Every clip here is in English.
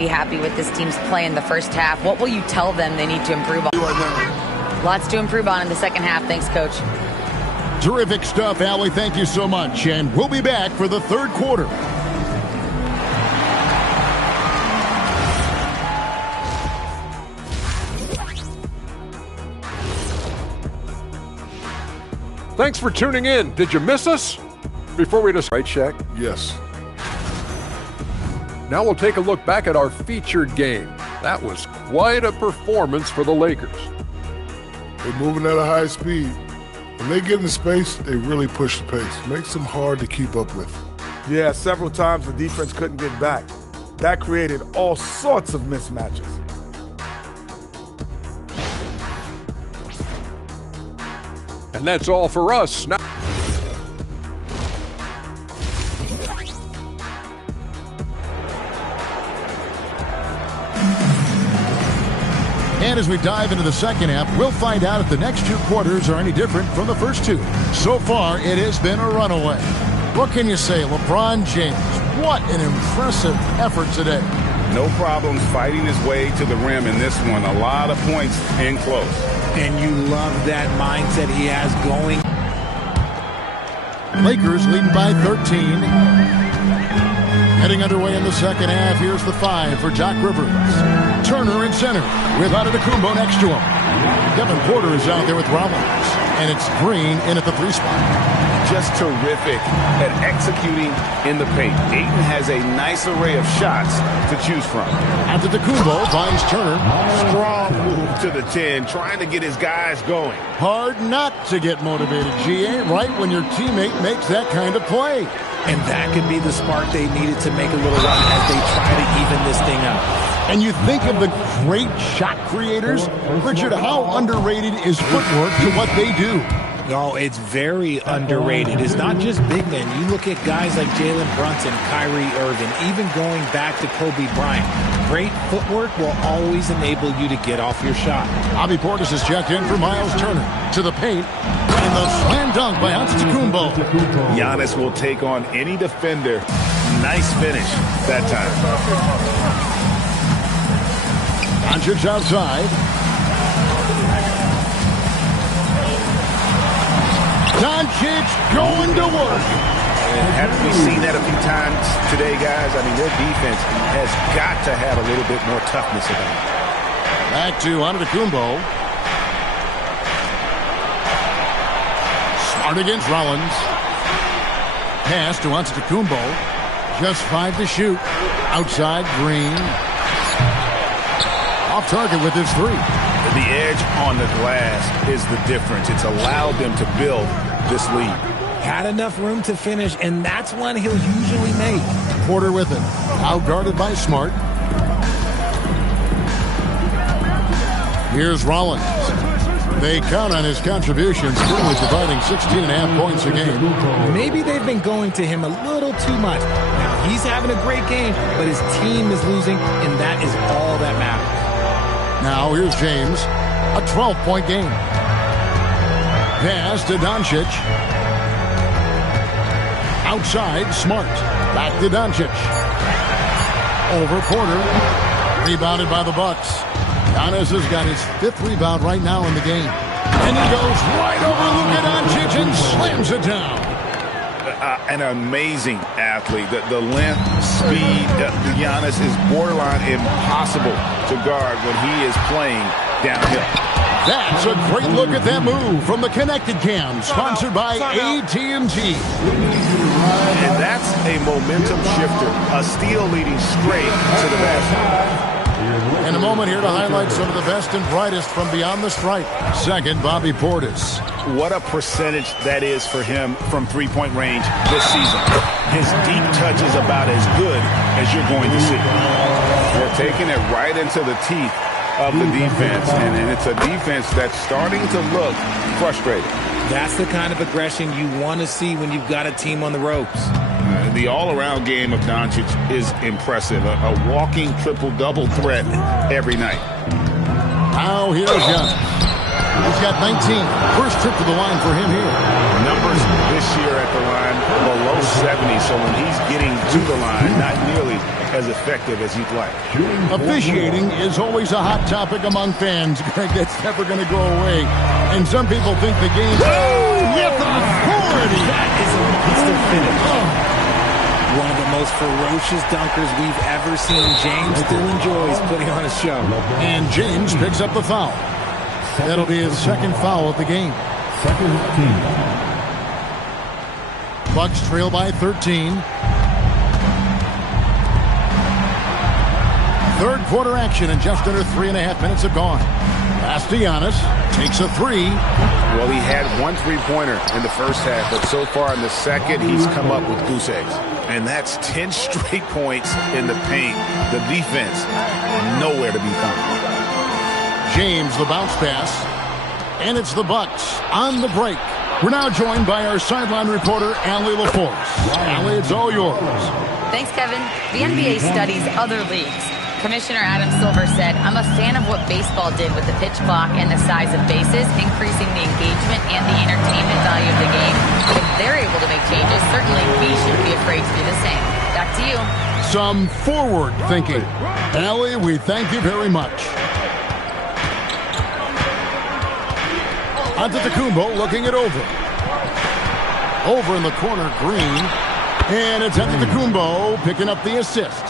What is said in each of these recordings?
Be happy with this team's play in the first half. What will you tell them they need to improve on? Lots to improve on in the second half. Thanks, Coach. Terrific stuff, Allie. Thank you so much. And we'll be back for the third quarter. Thanks for tuning in. Did you miss us? Before we just... Right, Shaq? Yes. Now we'll take a look back at our featured game. That was quite a performance for the Lakers. They're moving at a high speed. When they get in space, they really push the pace. Makes them hard to keep up with. Yeah, several times the defense couldn't get back. That created all sorts of mismatches. And that's all for us. Now and as we dive into the second half, we'll find out if the next two quarters are any different from the first two. So far, it has been a runaway. What can you say, LeBron James? What an impressive effort today. No problems fighting his way to the rim in this one. A lot of points in close. And you love that mindset he has going. Lakers leading by 13. Heading underway in the second half. Here's the 5 for Doc Rivers. Turner in center with Antetokounmpo next to him. Kevin Porter is out there with Rollins. And it's Green in at the 3 spot. Just terrific at executing in the paint. Ayton has a nice array of shots to choose from. Antetokounmpo finds Turner. Strong move to the 10, trying to get his guys going. Hard not to get motivated, GA, right when your teammate makes that kind of play. And that could be the spark they needed to make a little run as they try to even this thing out. And you think of the great shot creators, Richard, how underrated is footwork to what they do? No, it's very underrated. It's not just big men. You look at guys like Jalen Brunson, Kyrie Irving, even going back to Kobe Bryant. Great footwork will always enable you to get off your shot. Bobby Portis is checked in for Miles Turner to the paint. And the slam dunk by Antetokounmpo. Giannis will take on any defender. Nice finish that time. Doncic outside. Doncic going to work. Haven't we seen that a few times today, guys? I mean, their defense has got to have a little bit more toughness about it. Back to Antetokounmpo. Smart against Rollins. Pass to Antetokounmpo. Just 5 to shoot. Outside, Green. Off target with his 3. The edge on the glass is the difference. It's allowed them to build this lead. Had enough room to finish, and that's one he'll usually make. Porter with it. Outguarded by Smart. Here's Rollins. They count on his contributions, currently providing 16.5 points a game. Maybe they've been going to him a little too much. Now, he's having a great game, but his team is losing, and that is all that matters. Now, here's James. A 12-point game. Pass to Doncic. Outside, Smart. Back to Doncic. Over Porter. Rebounded by the Bucks. Giannis has got his 5th rebound right now in the game. And he goes right over Luka Doncic and slams it down. An amazing athlete. The length, speed, Giannis is borderline impossible to guard when he is playing downhill. That's a great look at that move from the Connected Cam, sponsored by AT&T. And that's a momentum shifter. A steal leading straight to the basket. In a moment here to highlight some of the best and brightest from beyond the stripe. Second, Bobby Portis. What a percentage that is for him from three-point range this season. His deep touch is about as good as you're going to see. They're taking it right into the teeth of the defense, and it's a defense that's starting to look frustrated. That's the kind of aggression you want to see when you've got a team on the ropes. The all-around game of Doncic is impressive. A walking triple-double threat every night. Now here's Giannis. He's got 19. First trip to the line for him here. Numbers this year at the line below 70, so when he's getting to the line, not nearly as effective as you'd like. Officiating is always a hot topic among fans, Greg. That's never going to go away. And some people think the game with authority. That is a monster finish. One of the most ferocious dunkers we've ever seen. James still enjoys putting on a show. And James picks up the foul. That'll be his second foul of the game. Second team. Bucks trail by 13. Third quarter action, and just under 3.5 minutes have gone. Pass to Giannis. Takes a three. Well, he had one three-pointer in the first half, but so far in the second, he's come up with goose eggs. And that's 10 straight points in the paint. The defense, nowhere to be found. James, the bounce pass. And it's the Bucks on the break. We're now joined by our sideline reporter, Allie LaForce. Allie, it's all yours. Thanks, Kevin. The NBA studies other leagues. Commissioner Adam Silver said, "I'm a fan of what baseball did with the pitch clock and the size of bases, increasing the engagement and the entertainment value of the game. If they're able to make changes, certainly we shouldn't be afraid to do the same." Back to you. Some forward thinking. Allie, we thank you very much. Antetokounmpo looking it over. Over in the corner, Green. And it's Antetokounmpo picking up the assist.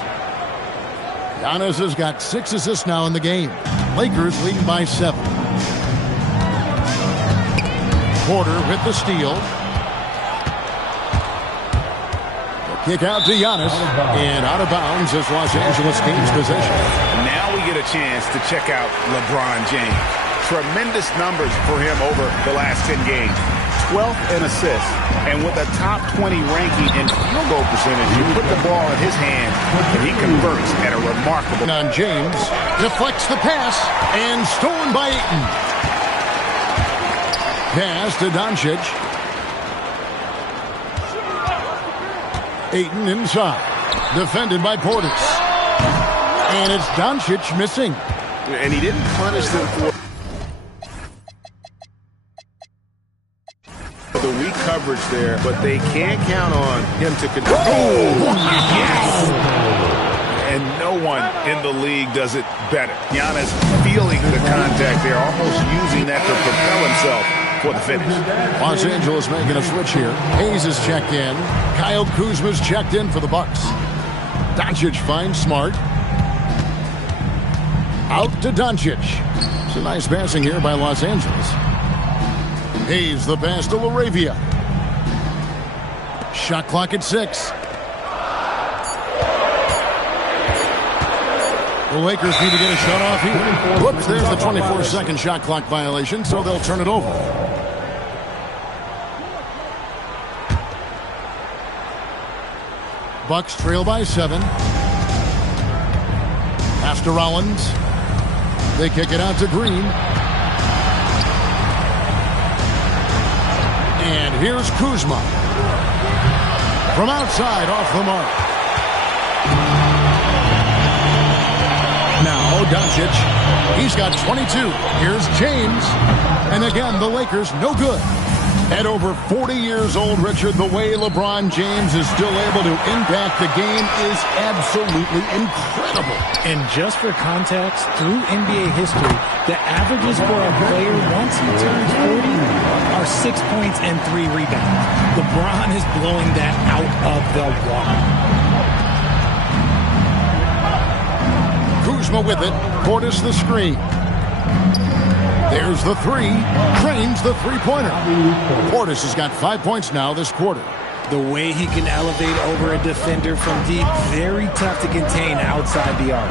Giannis has got 6 assists now in the game. Lakers leading by 7. Porter with the steal. The kick out to Giannis. And out of bounds as Los Angeles gains possession. Now we get a chance to check out LeBron James. Tremendous numbers for him over the last 10 games. 12th in assists. And with a top 20 ranking in field goal percentage, you put the ball in his hands, and he converts at a remarkable... On James, deflects the pass, and stolen by Ayton. Pass to Doncic. Ayton inside. Defended by Portis. And it's Doncic missing. And he didn't punish them for the weak coverage there, but they can't count on him to control. Oh, yes! And no one in the league does it better. Giannis feeling the contact there, almost using that to propel himself for the finish. Los Angeles making a switch here. Hayes is checked in. Kyle Kuzma's checked in for the Bucks. Doncic finds Smart. Out to Doncic. It's a nice passing here by Los Angeles. Hayes the pass to LaRavia. Shot clock at 6. The Lakers need to get a shot off here. Whoops, there's the 24-second shot clock violation, so they'll turn it over. Bucks trail by 7. Pass to Rollins. They kick it out to Green. And here's Kuzma. From outside, off the mark. Now Doncic. He's got 22. Here's James. And again, the Lakers no good. At over 40 years old, Richard, the way LeBron James is still able to impact the game is absolutely incredible. And just for context, through NBA history, the averages for a player once he turns 40 are 6 points and 3 rebounds. LeBron is blowing that out of the water. Kuzma with it. Portis the screen. There's the 3. Cranes the three-pointer. Portis has got 5 points now this quarter. The way he can elevate over a defender from deep, very tough to contain outside the arc.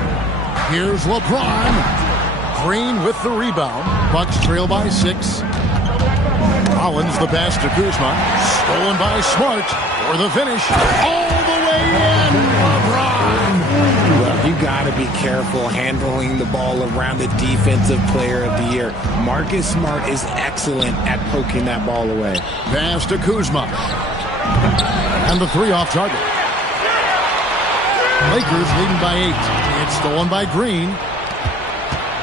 Here's LeBron. Green with the rebound. Bucks trail by 6. Rollins the pass to Kuzma. Stolen by Smart for the finish. All the way in. LeBron. Well, you got to be careful handling the ball around the defensive player of the year. Marcus Smart is excellent at poking that ball away. Pass to Kuzma. And the 3 off target. Lakers leading by 8. It's stolen by Green.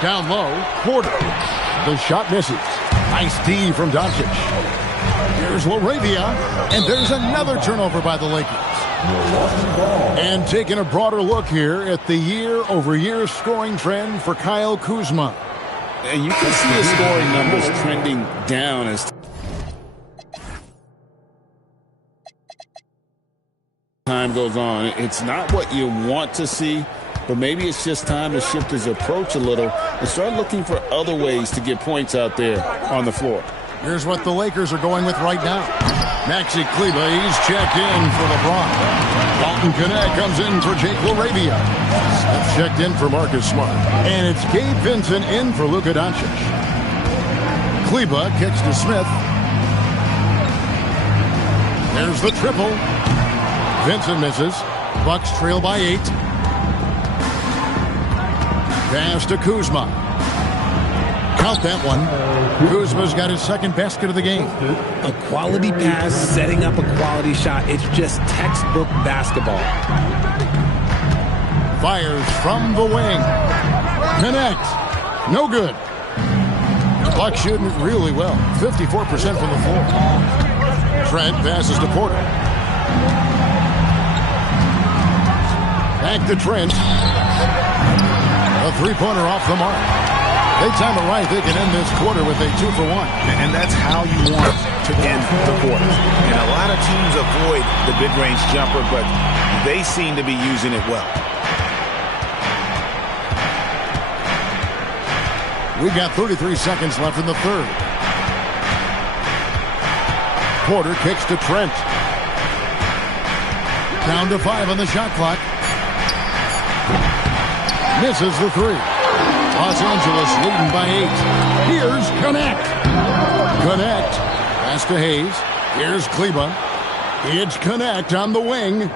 Down low, Porter. The shot misses. Nice D from Doncic. Here's LaRavia. And there's another turnover by the Lakers. And taking a broader look here at the year-over-year scoring trend for Kyle Kuzma. And you can see his scoring numbers trending down as time goes on. It's not what you want to see, but maybe it's just time to shift his approach a little and start looking for other ways to get points out there on the floor. Here's what the Lakers are going with right now. Maxi Kleber, he's checked in for LeBron. Dalton Knecht comes in for Jake LaRavia. Smith checked in for Marcus Smart. And it's Gabe Vincent in for Luka Doncic. Kleber kicks to Smith. There's the triple. Vincent misses. Bucks trail by 8. Pass to Kuzma. Count that one. Kuzma's got his second basket of the game. A quality pass, setting up a quality shot. It's just textbook basketball. Fires from the wing. Connect. No good. Bucks shooting really well. 54% from the floor. Trent passes to Porter. Back to Trent. A three-pointer off the mark. They time it right. They can end this quarter with a 2-for-1. And that's how you want to end the quarter. And a lot of teams avoid the mid-range jumper, but they seem to be using it well. We got 33 seconds left in the third. Porter kicks to Trent. Down to 5 on the shot clock. Misses the three. Los Angeles leading by 8. Here's Connect. Connect. Pass to Hayes. Here's Kleber. It's Connect on the wing.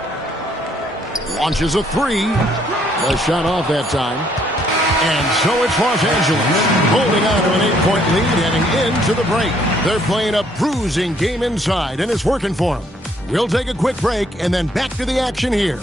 Launches a 3. The shot off that time. And so it's Los Angeles holding on to an 8-point lead heading into the break. They're playing a bruising game inside, and it's working for them. We'll take a quick break and then back to the action here